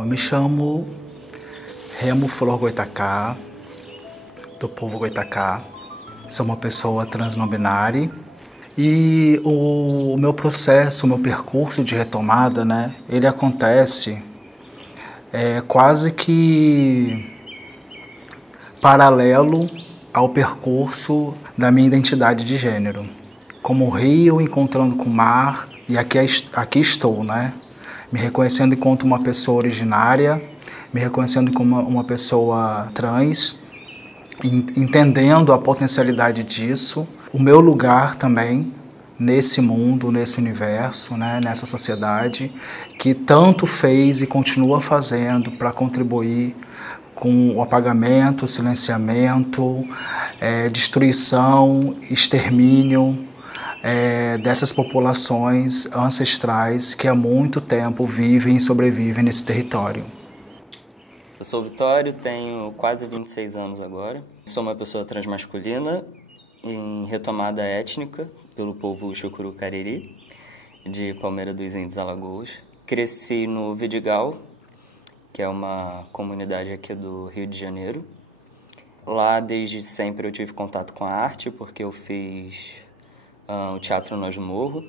Bom, eu me chamo Remo Flor Goitacá, do povo Goitacá. Sou uma pessoa trans não binária e o meu processo, o meu percurso de retomada, né, ele acontece quase que paralelo ao percurso da minha identidade de gênero. Como o rio encontrando com o mar, e aqui estou, né? Me reconhecendo enquanto uma pessoa originária, me reconhecendo como uma pessoa trans, entendendo a potencialidade disso, o meu lugar também nesse mundo, nesse universo, né? Nessa sociedade que tanto fez e continua fazendo para contribuir com o apagamento, o silenciamento, destruição, extermínio dessas populações ancestrais que há muito tempo vivem e sobrevivem nesse território. Eu sou o Vitório, tenho quase 26 anos agora. Sou uma pessoa transmasculina em retomada étnica pelo povo Chucuru Cariri, de Palmeira dos Índios, Alagoas. Cresci no Vidigal, que é uma comunidade aqui do Rio de Janeiro. Lá, desde sempre, eu tive contato com a arte, porque eu fiz o Teatro Nós Morro.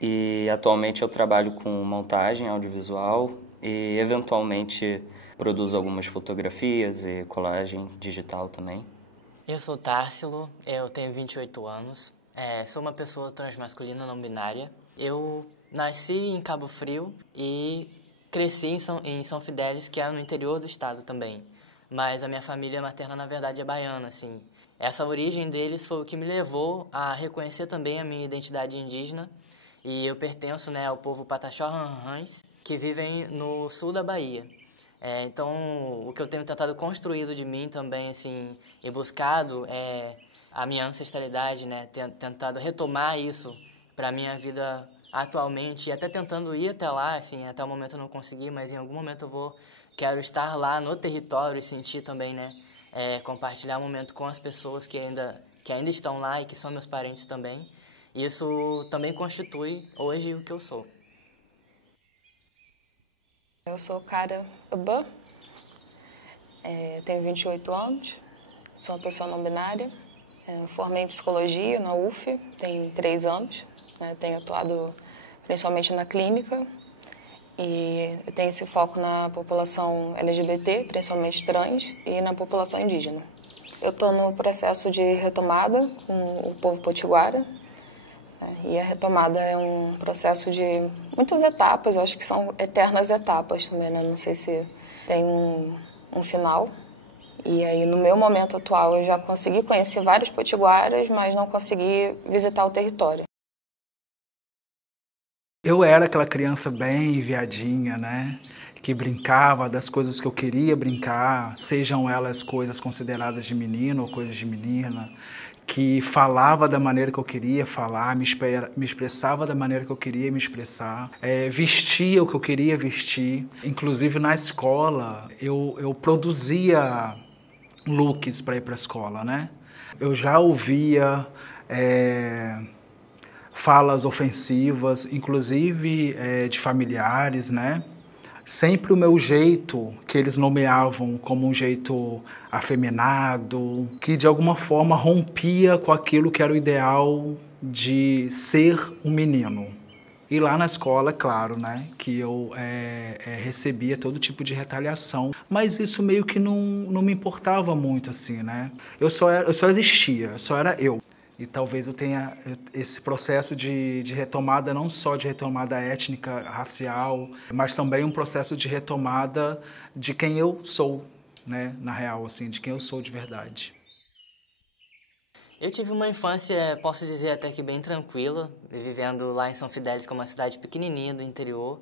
E, atualmente, eu trabalho com montagem audiovisual e, eventualmente, produzo algumas fotografias e colagem digital também. Eu sou Társilo, eu tenho 28 anos, sou uma pessoa transmasculina não binária. Eu nasci em Cabo Frio e cresci em São Fidélis, que é no interior do estado também. Mas a minha família materna, na verdade, é baiana, assim. Essa origem deles foi o que me levou a reconhecer também a minha identidade indígena. E eu pertenço, né, ao povo Pataxó-Ranrãs, que vivem no sul da Bahia. Então, o que eu tenho tentado construído de mim também, assim, e buscado é a minha ancestralidade, né, tentado retomar isso para a minha vida atualmente, e até tentando ir até lá, assim, até o momento eu não consegui, mas em algum momento quero estar lá no território e sentir também, né, compartilhar um momento com as pessoas que ainda estão lá e que são meus parentes também. Isso também constitui hoje o que eu sou. Eu sou Cara Uba, tenho 28 anos, sou uma pessoa não binária, formei em psicologia na UF, tenho 3 anos, né, tenho atuado principalmente na clínica e eu tenho esse foco na população LGBT, principalmente trans, e na população indígena. Eu estou no processo de retomada com o povo potiguara. E a retomada é um processo de muitas etapas, eu acho que são eternas etapas também, né? Não sei se tem um final. E aí, no meu momento atual, eu já consegui conhecer vários potiguaras, mas não consegui visitar o território. Eu era aquela criança bem viadinha, né? Que brincava das coisas que eu queria brincar, sejam elas coisas consideradas de menino ou coisas de menina, que falava da maneira que eu queria falar, me expressava da maneira que eu queria me expressar, vestia o que eu queria vestir. Inclusive, na escola, eu produzia looks para ir para a escola, né? Eu já ouvia falas ofensivas, inclusive de familiares, né? Sempre o meu jeito, que eles nomeavam como um jeito afeminado, que de alguma forma rompia com aquilo que era o ideal de ser um menino. E lá na escola, claro, né, que eu recebia todo tipo de retaliação, mas isso meio que não me importava muito, assim, né? Eu só existia, só era eu. E talvez eu tenha esse processo de retomada, não só de retomada étnica, racial, mas também um processo de retomada de quem eu sou, né, na real, assim, de quem eu sou de verdade. Eu tive uma infância, posso dizer até que bem tranquila, vivendo lá em São Fidélis, que é uma cidade pequenininha do interior.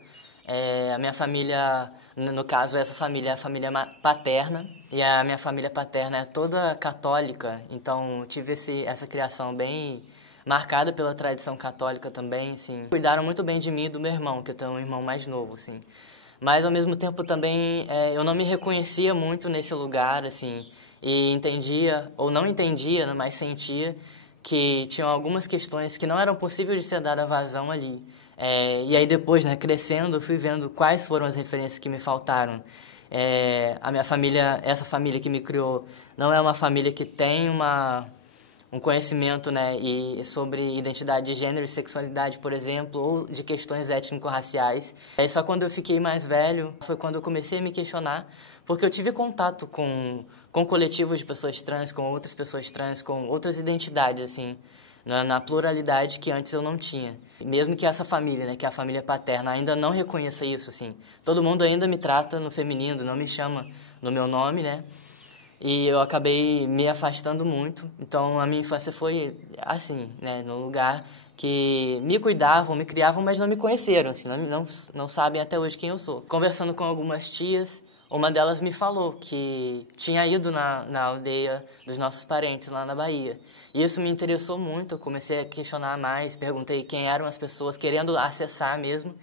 A minha família, no caso, essa família é a família paterna, e a minha família paterna é toda católica, então tive essa criação bem marcada pela tradição católica também, assim. Cuidaram muito bem de mim e do meu irmão, que eu tenho um irmão mais novo, assim. Mas, ao mesmo tempo, também eu não me reconhecia muito nesse lugar, assim, e entendia, ou não entendia, mas sentia que tinham algumas questões que não eram possíveis de ser dada vazão ali. E aí depois, né, crescendo, eu fui vendo quais foram as referências que me faltaram. A minha família, essa família que me criou, não é uma família que tem um conhecimento, né, sobre identidade de gênero e sexualidade, por exemplo, ou de questões étnico-raciais. Só quando eu fiquei mais velho, foi quando eu comecei a me questionar, porque eu tive contato com coletivos de pessoas trans, com outras pessoas trans, com outras identidades, assim, na pluralidade que antes eu não tinha. Mesmo que essa família, né, que é a família paterna, ainda não reconheça isso, assim. Todo mundo ainda me trata no feminino, não me chama no meu nome, né? E eu acabei me afastando muito. Então, a minha infância foi assim, né, no lugar que me cuidavam, me criavam, mas não me conheceram, assim, não sabem até hoje quem eu sou. Conversando com algumas tias, uma delas me falou que tinha ido na aldeia dos nossos parentes lá na Bahia. E isso me interessou muito, eu comecei a questionar mais, perguntei quem eram as pessoas, querendo acessar mesmo.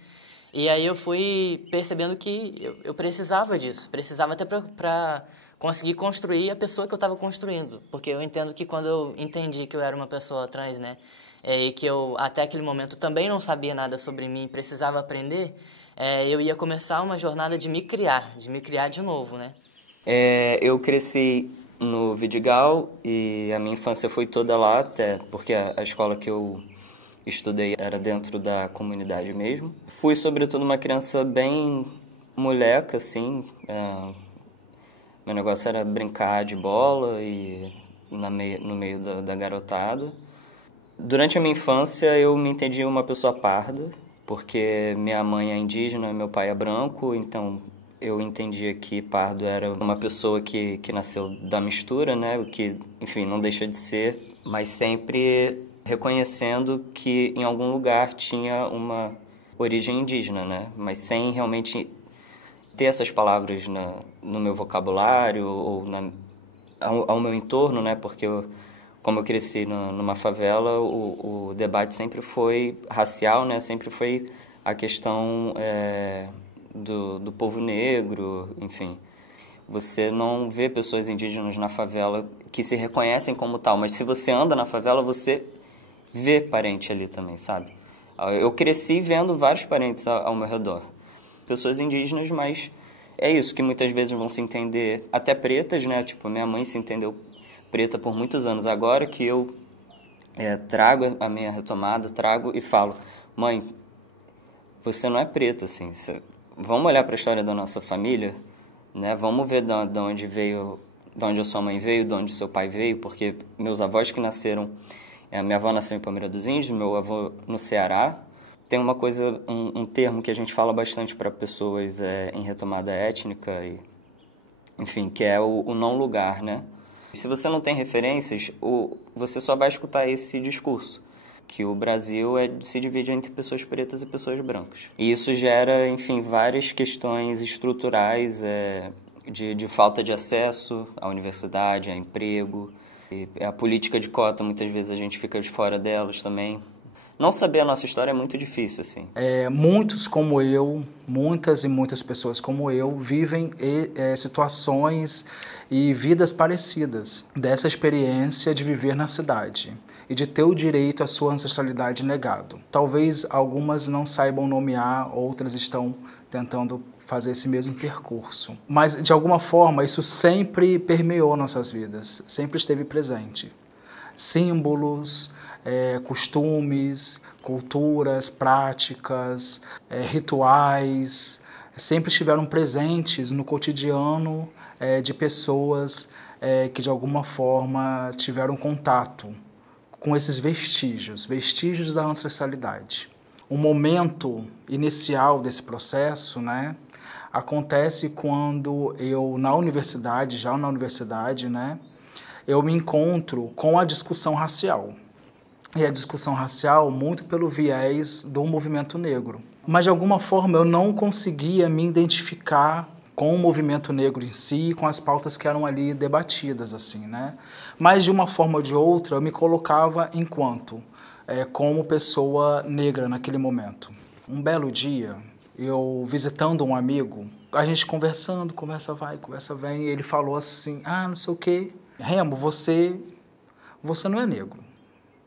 E aí eu fui percebendo que eu precisava disso, precisava até para conseguir construir a pessoa que eu estava construindo. Porque eu entendo que quando eu entendi que eu era uma pessoa trans, né, e que eu até aquele momento também não sabia nada sobre mim, precisava aprender, eu ia começar uma jornada de me criar de novo, né? Eu cresci no Vidigal e a minha infância foi toda lá, até porque a escola que eu estudei era dentro da comunidade mesmo. Fui, sobretudo, uma criança bem moleca, assim. Meu negócio era brincar de bola e no meio da garotada. Durante a minha infância, eu me entendi uma pessoa parda, porque minha mãe é indígena e meu pai é branco, então eu entendia que pardo era uma pessoa que nasceu da mistura, né? O que, enfim, não deixa de ser, mas sempre reconhecendo que em algum lugar tinha uma origem indígena, né? Mas sem realmente ter essas palavras no meu vocabulário ou ao meu entorno, né? Porque como eu cresci numa favela, o debate sempre foi racial, né? Sempre foi a questão do povo negro, enfim. Você não vê pessoas indígenas na favela que se reconhecem como tal, mas se você anda na favela, você vê parente ali também, sabe? Eu cresci vendo vários parentes ao meu redor. Pessoas indígenas, mas é isso, que muitas vezes vão se entender até pretas, né? Tipo, minha mãe se entendeu preta por muitos anos. Agora que eu trago a minha retomada, trago e falo, mãe, você não é preta, assim. Vamos olhar para a história da nossa família, né? Vamos ver de onde veio, de onde a sua mãe veio, de onde seu pai veio, porque meus avós que nasceram, minha avó nasceu em Palmeira dos Índios, meu avô no Ceará. Tem uma coisa, um termo que a gente fala bastante para pessoas em retomada étnica, enfim, que é o não lugar, né? Se você não tem referências, você só vai escutar esse discurso, que o Brasil se divide entre pessoas pretas e pessoas brancas. E isso gera, enfim, várias questões estruturais de falta de acesso à universidade, a emprego. E a política de cota, muitas vezes a gente fica de fora delas também. Não saber a nossa história é muito difícil, assim. Muitos como eu, muitas e muitas pessoas como eu, vivem situações e vidas parecidas dessa experiência de viver na cidade e de ter o direito à sua ancestralidade negado. Talvez algumas não saibam nomear, outras estão tentando fazer esse mesmo percurso. Mas, de alguma forma, isso sempre permeou nossas vidas, sempre esteve presente. Símbolos, costumes, culturas, práticas, rituais, sempre estiveram presentes no cotidiano de pessoas que de alguma forma tiveram contato com esses vestígios da ancestralidade. O momento inicial desse processo, né, acontece quando eu, já na universidade, né, eu me encontro com a discussão racial. E a discussão racial muito pelo viés do movimento negro. Mas, de alguma forma, eu não conseguia me identificar com o movimento negro em si, com as pautas que eram ali debatidas, assim, né? Mas, de uma forma ou de outra, eu me colocava como pessoa negra naquele momento. Um belo dia, eu visitando um amigo, a gente conversando, conversa vai, conversa vem, e ele falou assim, não sei o quê, Remo, você não é negro.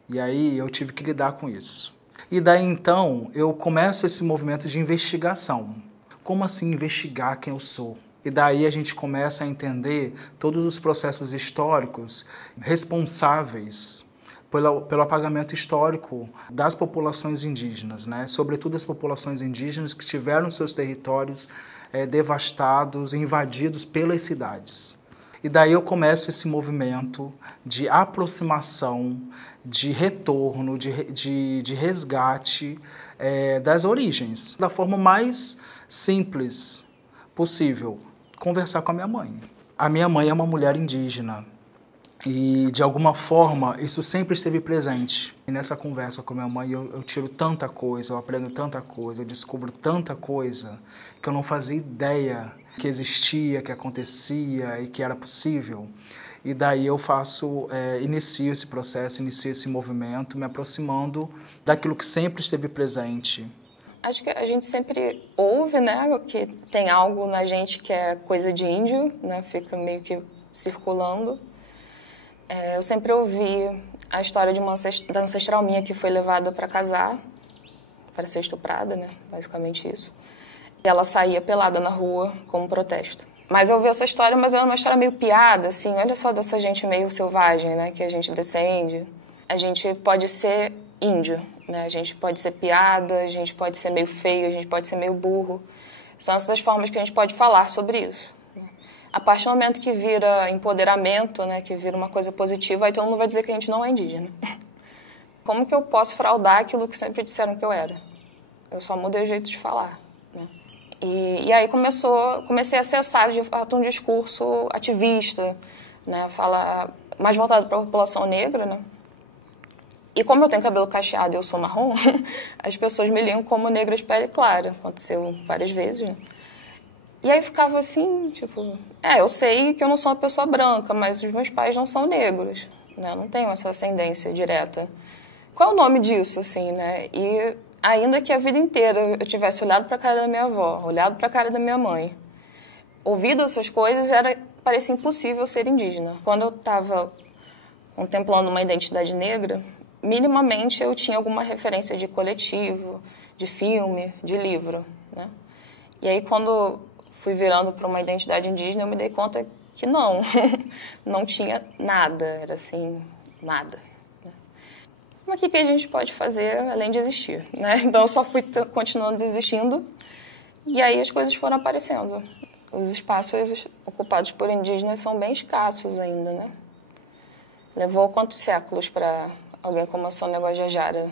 E aí eu tive que lidar com isso. E daí então eu começo esse movimento de investigação. Como assim investigar quem eu sou? E daí a gente começa a entender todos os processos históricos responsáveis pelo apagamento histórico das populações indígenas, né? Sobretudo as populações indígenas que tiveram seus territórios devastados e invadidos pelas cidades. E daí eu começo esse movimento de aproximação, de retorno, de resgate das origens, da forma mais simples possível, conversar com a minha mãe. A minha mãe é uma mulher indígena e, de alguma forma, isso sempre esteve presente. E nessa conversa com a minha mãe eu tiro tanta coisa, eu aprendo tanta coisa, eu descubro tanta coisa que eu não fazia ideia que existia, que acontecia e que era possível. E daí eu inicio esse processo, inicio esse movimento, me aproximando daquilo que sempre esteve presente. Acho que a gente sempre ouve, né, que tem algo na gente que é coisa de índio, né, fica meio que circulando. Eu sempre ouvi a história da ancestral minha que foi levada para casar, para ser estuprada, né, basicamente isso. E ela saía pelada na rua como protesto. Mas eu ouvi essa história, mas era uma história meio piada, assim, olha só dessa gente meio selvagem, né, que a gente descende. A gente pode ser índio, né, a gente pode ser piada, a gente pode ser meio feio, a gente pode ser meio burro. São essas formas que a gente pode falar sobre isso. A partir do momento que vira empoderamento, né, que vira uma coisa positiva, aí todo mundo vai dizer que a gente não é indígena. Como que eu posso fraudar aquilo que sempre disseram que eu era? Eu só mudei o jeito de falar, né? E aí comecei a acessar de fato um discurso ativista, né, mais voltado para a população negra, né? E como eu tenho cabelo cacheado e eu sou marrom, as pessoas me liam como negra de pele clara. Aconteceu várias vezes, né? E aí ficava assim, tipo... eu sei que eu não sou uma pessoa branca, mas os meus pais não são negros, né? Eu não tenho essa ascendência direta. Qual é o nome disso, assim, né? E ainda que a vida inteira eu tivesse olhado para a cara da minha avó, olhado para a cara da minha mãe, ouvido essas coisas, parecia impossível ser indígena. Quando eu estava contemplando uma identidade negra, minimamente eu tinha alguma referência de coletivo, de filme, de livro, né? E aí, quando fui virando para uma identidade indígena, eu me dei conta que não, não tinha nada, era assim, nada. Né? Mas o que a gente pode fazer além de existir, né? Então, eu só fui continuando existindo e aí as coisas foram aparecendo. Os espaços ocupados por indígenas são bem escassos ainda, né? Levou quantos séculos para alguém como a Sônia Guajajara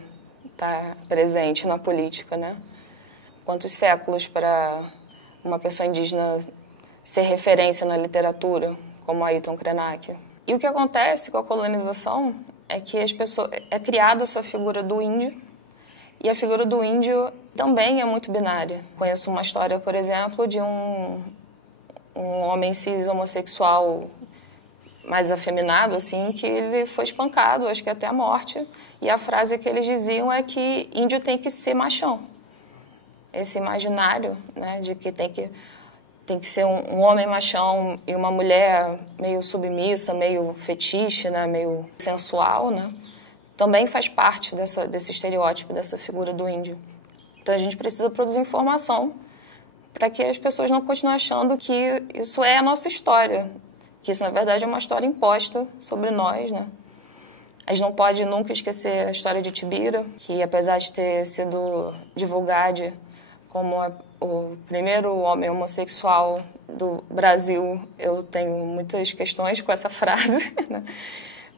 estar presente na política, né? Quantos séculos para uma pessoa indígena ser referência na literatura, como Ailton Krenak. E o que acontece com a colonização é que é criada essa figura do índio, e a figura do índio também é muito binária. Conheço uma história, por exemplo, de um homem cis homossexual mais afeminado, assim, que ele foi espancado, acho que até a morte, e a frase que eles diziam é que índio tem que ser machão. Esse imaginário, né, de que tem que ser um homem machão e uma mulher meio submissa, meio fetiche, né, meio sensual, né, também faz parte desse estereótipo, dessa figura do índio. Então a gente precisa produzir informação para que as pessoas não continuem achando que isso é a nossa história, que isso, na verdade, é uma história imposta sobre nós, né? A gente não pode nunca esquecer a história de Tibira, que, apesar de ter sido divulgada como o primeiro homem homossexual do Brasil, eu tenho muitas questões com essa frase, né?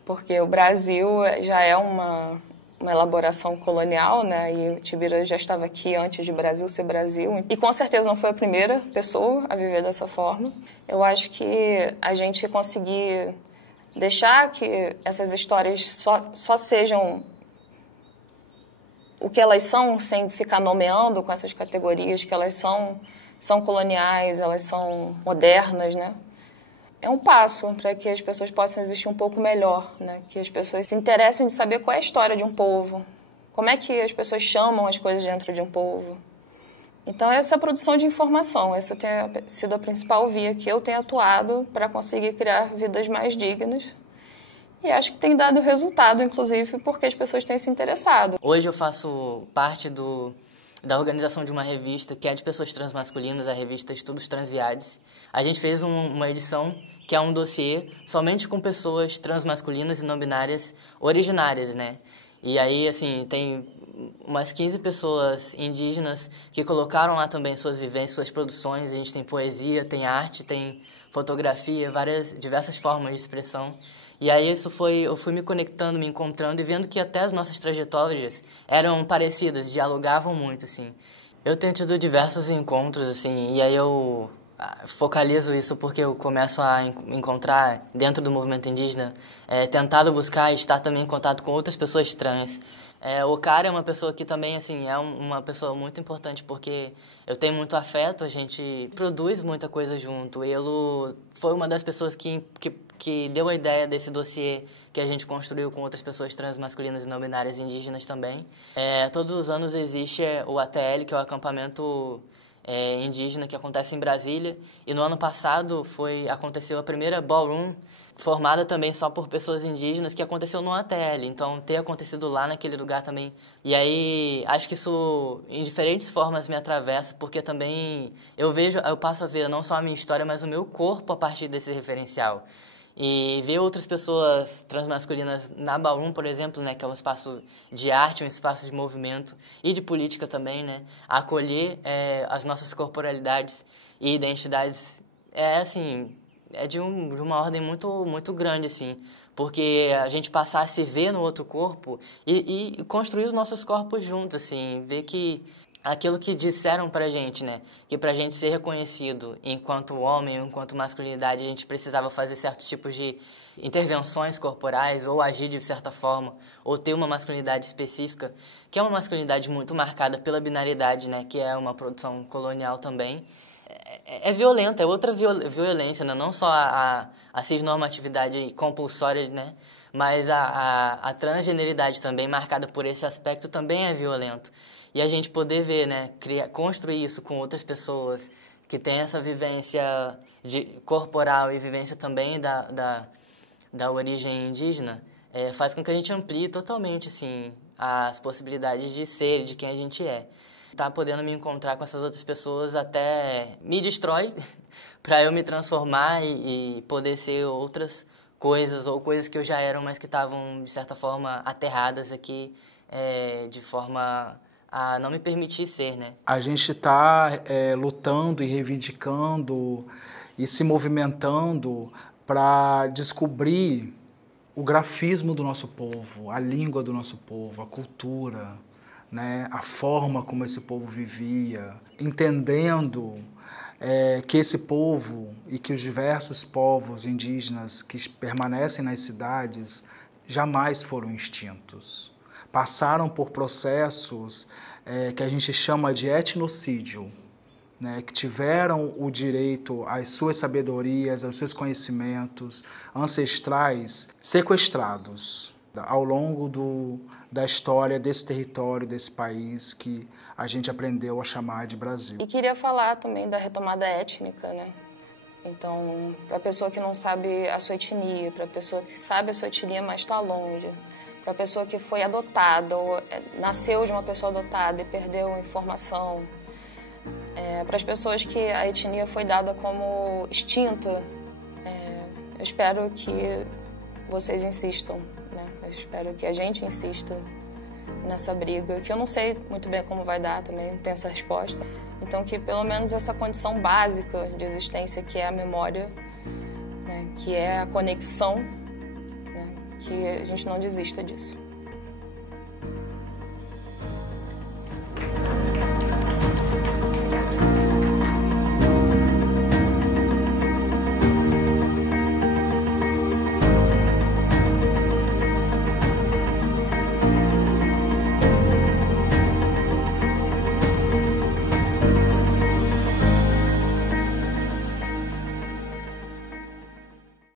Porque o Brasil já é uma elaboração colonial, né? E Tibira já estava aqui antes de Brasil ser Brasil. E com certeza não foi a primeira pessoa a viver dessa forma. Eu acho que a gente conseguir deixar que essas histórias só sejam o que elas são, sem ficar nomeando com essas categorias, que elas são coloniais, elas são modernas, né? É um passo para que as pessoas possam existir um pouco melhor, né? Que as pessoas se interessem de saber qual é a história de um povo, como é que as pessoas chamam as coisas dentro de um povo. Então, essa é a produção de informação, essa tem sido a principal via que eu tenho atuado para conseguir criar vidas mais dignas E acho que tem dado resultado, inclusive, porque as pessoas têm se interessado. Hoje eu faço parte da organização de uma revista que é de pessoas transmasculinas, a revista Estudos Transviades. A gente fez uma edição que é um dossiê somente com pessoas transmasculinas e não binárias originárias, né? E aí, assim, tem umas 15 pessoas indígenas que colocaram lá também suas vivências, suas produções. A gente tem poesia, tem arte, tem fotografia, diversas formas de expressão. E aí eu fui me conectando, me encontrando e vendo que até as nossas trajetórias eram parecidas, dialogavam muito, assim. Eu tenho tido diversos encontros, assim, e aí eu focalizo isso porque eu começo a encontrar dentro do movimento indígena, tentado buscar e estar também em contato com outras pessoas trans. O cara é uma pessoa que também, assim, é uma pessoa muito importante porque eu tenho muito afeto, a gente produz muita coisa junto. Ele foi uma das pessoas que deu a ideia desse dossiê que a gente construiu com outras pessoas transmasculinas e não binárias indígenas também. Todos os anos existe o ATL, que é o acampamento indígena que acontece em Brasília. E no ano passado aconteceu a primeira ballroom formada também só por pessoas indígenas, que aconteceu no ATL. Então, ter acontecido lá naquele lugar também. E aí, acho que isso, em diferentes formas, me atravessa, porque também eu passo a ver não só a minha história, mas o meu corpo a partir desse referencial. E ver outras pessoas transmasculinas na Ballroom, por exemplo, né, que é um espaço de arte, um espaço de movimento e de política também, né, acolher as nossas corporalidades e identidades assim, de uma ordem muito, muito grande, assim, porque a gente passar a se ver no outro corpo e construir os nossos corpos juntos, assim, ver que aquilo que disseram pra gente, né, que pra gente ser reconhecido enquanto homem, enquanto masculinidade, a gente precisava fazer certos tipos de intervenções corporais ou agir de certa forma, ou ter uma masculinidade específica, que é uma masculinidade muito marcada pela binariedade, né, que é uma produção colonial também. É violenta, é outra violência, né? Não só a cisnormatividade compulsória, né? Mas a transgeneridade também, marcada por esse aspecto, também é violento. E a gente poder ver, né? Construir isso com outras pessoas que têm essa vivência corporal e vivência também da origem indígena, faz com que a gente amplie totalmente, assim, as possibilidades de ser, de quem a gente é. Tá podendo me encontrar com essas outras pessoas até me destrói para eu me transformar e poder ser outras coisas, ou coisas que eu já era, mas que estavam, de certa forma, aterradas aqui, de forma a não me permitir ser, né? A gente está lutando e reivindicando e se movimentando para descobrir o grafismo do nosso povo, a língua do nosso povo, a cultura, né, a forma como esse povo vivia, entendendo que esse povo e que os diversos povos indígenas que permanecem nas cidades jamais foram extintos. Passaram por processos que a gente chama de etnocídio, né, que tiveram o direito às suas sabedorias, aos seus conhecimentos ancestrais sequestrados ao longo da história desse território, desse país que a gente aprendeu a chamar de Brasil. E queria falar também da retomada étnica, né? Então, para a pessoa que não sabe a sua etnia, para a pessoa que sabe a sua etnia, mas está longe, para a pessoa que foi adotada ou nasceu de uma pessoa adotada e perdeu informação, para as pessoas que a etnia foi dada como extinta, eu espero que vocês insistam. Eu espero que a gente insista nessa briga, que eu não sei muito bem como vai dar também, não tenho essa resposta. Então, que pelo menos essa condição básica de existência, que é a memória, né, que é a conexão, né, que a gente não desista disso.